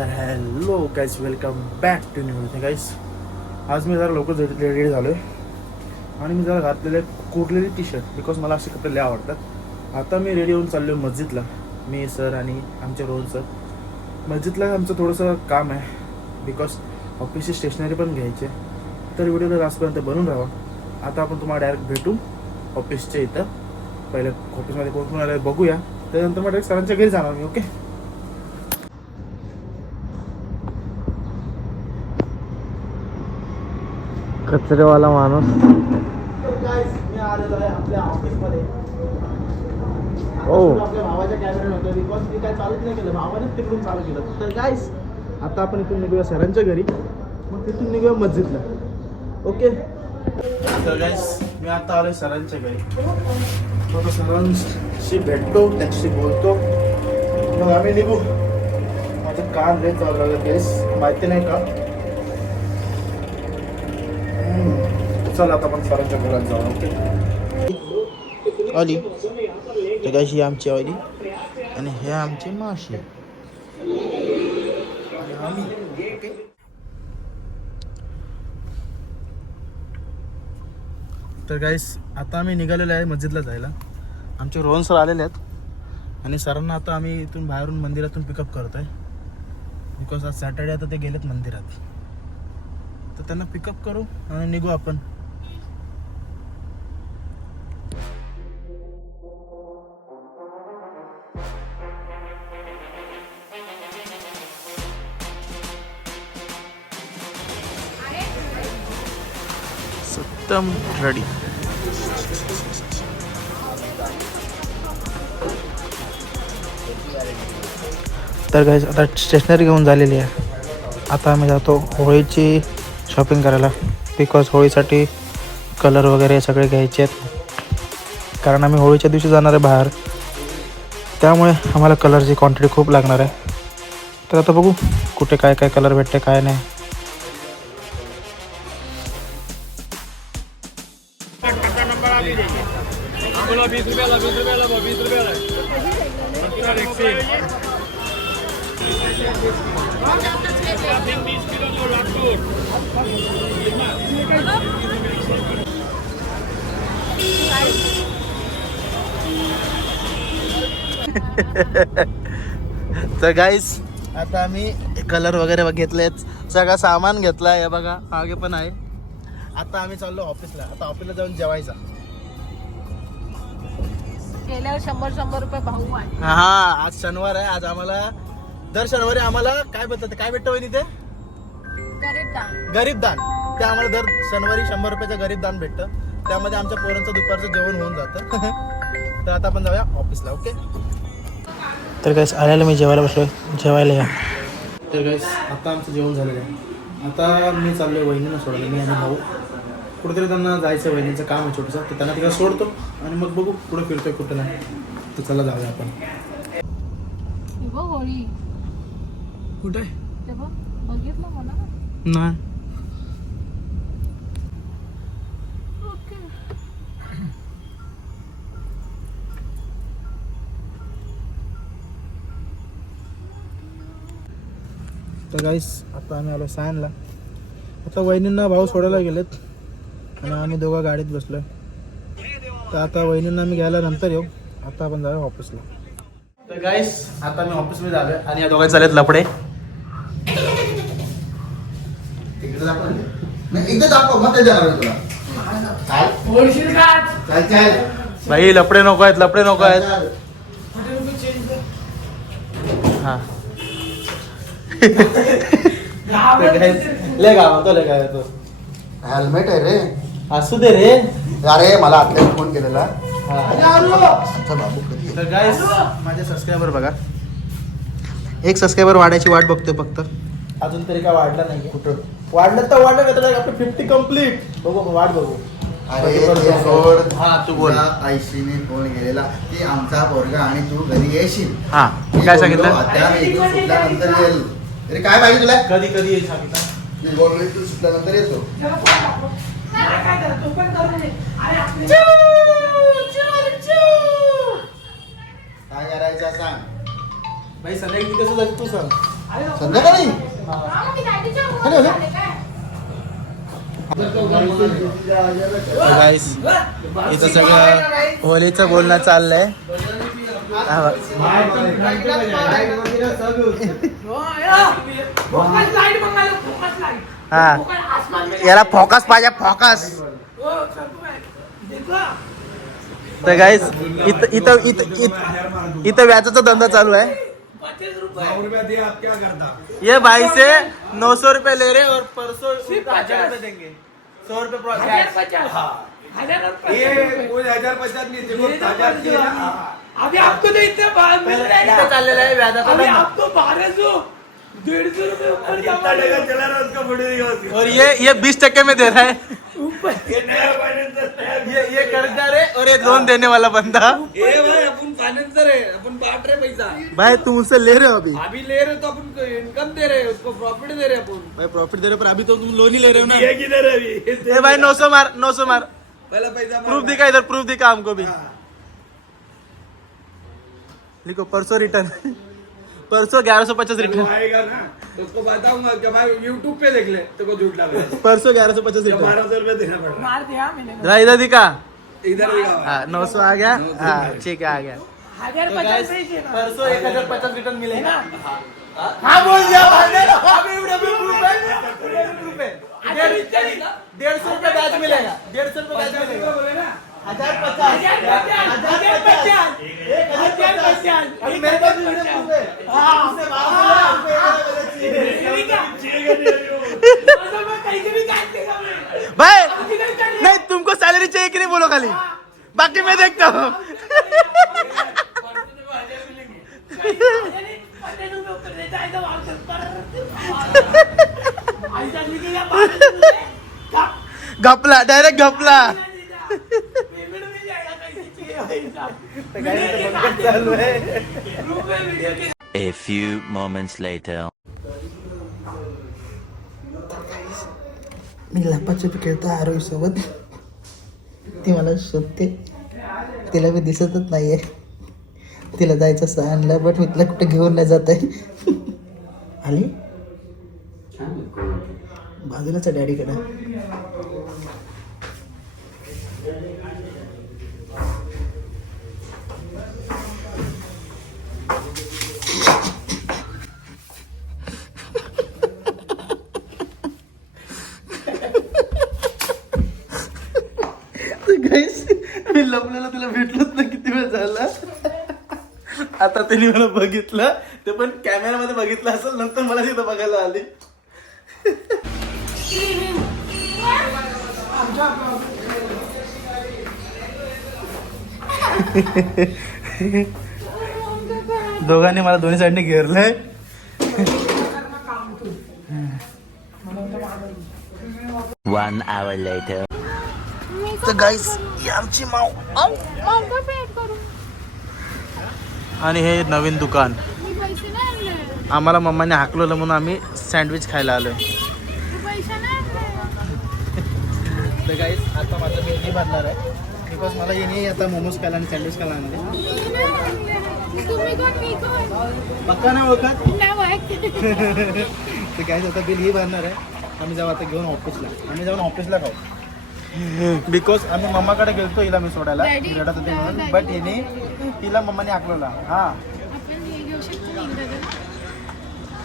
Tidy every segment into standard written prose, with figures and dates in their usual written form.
तर hello guys, welcome back to new guys. आज मी जरा लवकर रेडी झालो आहे आणि मी जरा घातलेले कुरलेली टी शर्ट बिकॉज मला असे कपडे लय आवडतात. आता मी रेडी होऊन चाललो आहे मस्जिदला. मी सर आणि आमचे रोहन सर. मस्जिदला आमचं थोडंसं काम आहे बिकॉज ऑफिसची स्टेशनरी पण घ्यायची आहे. तर व्हिडिओ तर आजपर्यंत बनून राहा. आता आपण तुम्हाला डायरेक्ट भेटू ऑफिसच्या इथं. पहिले ऑफिसमध्ये पोहोचून आले बघूया, त्यानंतर मग डायरेक्ट सरांच्या घरी जाणार मी. ओके. कचरेवाला माणूस. मी आलेलो आहे आपल्या ऑफिसमध्ये. आपल्या भावाच्या कॅमेरा होतं बिकॉज मी काय चालूच नाही केलं, भावानेच तिकडून चालू केलं. तर गाईस आता आपण इथून निघूया सरांच्या घरी, मग तिथून निघूया मस्जिदला. ओके. तर गाईस मी आता आलोय सरांच्या घरी. मग सरांशी भेटतो, त्यांच्याशी बोलतो, मग आम्ही निघू. माझं काम लय चालू लागलं गाईस, माहिती नाही का. चला आता आपण सरांच्या घरात जाऊ. ओके. आली तर गाईस ही आमची आली आणि हे आमची मावशी आणि आम्ही. ओके. तर गाईस आता आम्ही निघालेलो आहे मस्जिदला जायला. आमचे रोहन सर आलेले आहेत आणि सरांना आता आम्ही इथून बाहेरून मंदिरातून पिकअप करतो आहे बिकॉज आज सॅटर्डे. आता ते गेलेत मंदिरात, तर त्यांना पिकअप करू आणि निघू आपण. सत्तम रेडी. तर गाईस आता स्टेशनरी घेऊन झालेली आहे. आता आम्ही जातो होळीची शॉपिंग करायला बिकॉज होळीसाठी कलर वगैरे सगळे घ्यायचे आहेत, कारण आम्ही होळीच्या दिवशी जाणार आहे बाहेर. त्यामुळे आम्हाला कलरची क्वांटिटी खूप लागणार आहे. तर आता बघू कुठे काय काय कलर भेटते काय नाही. तर गाईस आता आम्ही कलर वगैरे घेतलेत, सगळं सामान घेतलं आहे. बघा मागे पण आहे. आता आम्ही चाललो ऑफिसला. आता ऑफिसला जाऊन जेवायचा. गेल्यावर 100 रुपये भाऊ आहे. हा आज शनिवार आहे. आज आम्हाला दर शनिवारी आम्हाला काय भेटतं, काय भेटतं वहिनी ते गरीब दान. ते आम्हाला दर शनिवारी 100 रुपयाचं गरीब दान भेटतं. त्यामध्ये आमच्या पोरांचं दुपारचं जेवण होऊन जातं. तर आता आपण जाऊया ऑफिसला. ओके. तर गाईस आल्याला मी जेवायला बसलोय, जेवायला या. तर गाईस आता आमचं जेवण झालेलं आहे. आता मी चाललोय वहिनींना सोडायला. मी आणि भाऊ कुठेतरी त्यांना जायचं, वहिनीचं काम आहे छोटंसं, तर त्यांना तिकडे सोडतो आणि मग बघू कुठं फिरतोय कुठं नाही. तर चला जाऊया आपण. होळी कुठे बघितलं मला नाही. तर गाईस आता आम्ही आलो सायनला. आता वहिनींना भाऊ सोडायला गेलेत आणि आम्ही दोघं गाडीत बसलोय. तर आता वहिनींना आम्ही घ्यायला नंतर येऊ. आता आपण जाऊया ऑफिसला. तर गाईस आता मी ऑफिसमध्ये आलोय आणि या दोघांचे चालेत लपडे. भाई लपडे नको आहेत, लपडे नको आहेत. हा ले गाव तो हेल्मेट आहे रे. असू दे रे. अरे मला आत्याने फोन केलेला. तर गाईस माझे सबस्क्रायबर बघा, एक सबस्क्रायबर वाढायची वाट बघतोय फक्त. अजून तरी काय वाढला नाही. कुठं वाढलं तर वाढलं का, आपलं 50 कम्प्लीट. बघू वाट बघू. अरे हा तू बोल. आयशीने फोन केलेला की आमचा पोरगा आणि तू घरी येशील. हा काय सांगितलं? त्या इथून सुटल्यानंतर येईल. अरे काय पाहिजे तुला? कधी कधी येईल सांगितलं. मी बोललो तू सुटल्यानंतर येतो. काय करायचं सांग. भाई संध्याकाळी कसं जायचं तू सांग. संध्याकाळी गाईस इथं सगळं होलीचं बोलणं चाललंय. हा याला फोकस पाहिजे फोकस. तर गाईस इथं इथं इथं इथं व्याजाचा धंदा चालू है. ये भाई से 900 रुपए ले रहे और परसों 1000 रुपए देंगे. 100 रुपए अभी आपको तो इतने बाद मिल रहे हैं चाललेला आहे व्याजाचा अभी धंदा. आपको 1200 150 रुपए ऊपर और ये 20% में दे रहा है. ऊपर ये कर्जदार है और ये लोन देने वाला बंदा. ए भाई अपन फाइनेंसर है अपन बांट रहे पैसा भाई तुम उससे ले रहे हो अभी. अभी ले रहे तो अपन इनकम दे रहे उसको प्रॉफिट दे रहे अपन भाई प्रॉफिट दे रहे हो पर अभी तो तुम लोन ही ले रहे हो ना. ये किधर है अभी ए भाई 900 मार 900 मार. पहला पैसा प्रूफ दिखा इधर प्रूफ दिखा हमको भी. लिखो परसों रिटर्न. परसों 1150 रिटर्न. आएगा ना तो उसको बताऊंगा कि भाई यूट्यूब पे देख ले तो को झूठ लग रहा है परसों 1150 रिटर्न. 1200 रुपए देना पड़ा मार दिया मैंने जरा इधर दिखा. इधर दिखा हाँ 900 आ गया. हाँ ठीक है आ गया. परसों 1050 रिटर्न मिलेगा. हाँ बोल दिया. अभी प्रूफ है. 150 रुपए ब्याज मिलेगा. 150 रुपए ब्याज मिलेगा. 1050 अभी मेरे पास भी वीडियो प्रूफ है. उससे भाई नहीं तुमको सैलरी चाहिए कि नहीं बोलो खाली बाकी मैं देखता हूँ. घपला डायरेक्ट घपला. चालू है. A few moments later. मी लपाछपी खेळतो आरोही सोबत. ती मला शोधते. तिला मी दिसतच नाहीये. तिला जायचं असं आणलं बट मी तिला कुठे घेऊन नाही जात आहे. आली बाजूलाच डॅडीकडं. मी लपलेला तुला भेटलोच ना किती वेळ झाला. आता त्यांनी मला बघितलं ते पण कॅमेरामध्ये बघितलं असेल नंतर मला तिथं बघायला आली. दोघांनी मला दोन्ही साईडने घेरलंय. One hour later. तर गाईस ही आमची माव आणि हे नवीन दुकान. आम्हाला मम्माने हाकलवलं म्हणून आम्ही सँडविच खायला आलोय. तर गाईस आता माझं बिल नाही भरणार आहे बिकॉज मला येणे आता मोमोज खायला आणि सँडविच खायला आणले. पक्का नाही ओळखत. तर गाईस आता बिल ही भरणार आहे. आम्ही जाऊ आता घेऊन ऑफिसला. आम्ही जाऊन ऑफिसला खाऊ बिकॉज आम्ही मम्माकडे गेलतो हिला मी सोडायला रडत होते म्हणून बट हिने तिला मम्माने हाकलवला. हा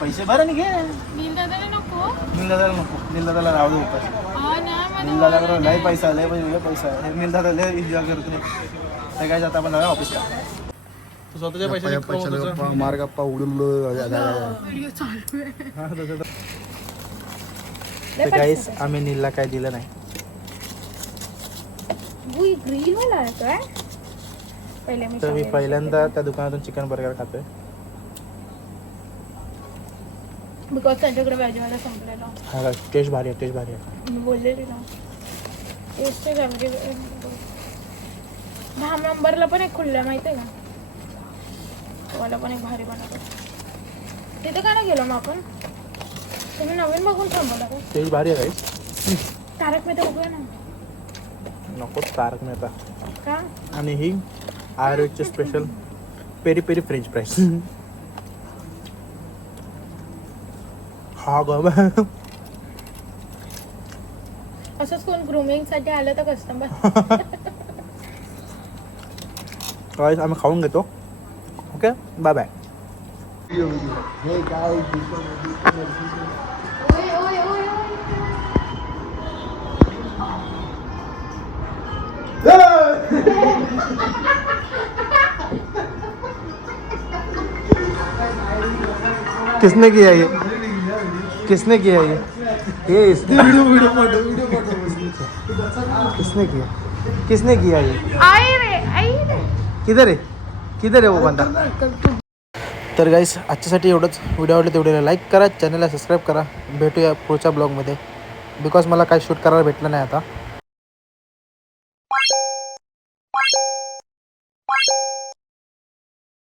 पैसे बरं नाही घे. नीलदादाला नको. नीलदादाला राहू दे उपास. नीलदादाकडे लय पैसा लय पैसा आहे. नीलदादा लय एन्जॉय करतो. ते काय जाता आपण जाऊया ऑफिसला. तू स्वतःच्या पैसे मार गप्पा उडून तर गाईस आम्ही नीलला काय दिलं नाही. तर मी पहिल्यांदा त्या दुकानातून चिकन बर्गर खातोय बिकॉज त्यांच्याकडे व्याजवाला संपलेला. हा टेस्ट भारी आहे. टेस्ट भारी आहे. मी बोललेली ना टेस्ट म्हणजे 10 नंबरला पण एक खुलल्या माहिती आहे का. तुम्हाला पण एक भारी बनवतो. तिथे का नाही गेलो मग आपण. तुम्ही नवीन बघून थांबवला का. टेस्ट भारी आहे गाईस. तारक मेहता बघूया ना. नको तारक मेहता. का आणि ही आयुर्वेदचे special peri peri French fries. हा ग असंच कोण ग्रुमिंग साठी आलं तर कस्टमर. गाईस आम्ही खाऊन घेतो. Okay bye bye. किसने किया ये? किसने किया ये? ये किसने किया? किसने किया ये? आई रे आई रे. किधर आहे वो बंदा? तर गाईस आजच्यासाठी एवढंच. व्हिडिओ आवडले तेवढे लाईक करा, चॅनलला सबस्क्राईब करा. भेटूया पुढच्या ब्लॉगमध्ये. बिकॉज मला काय शूट करायला भेटलं नाही आता.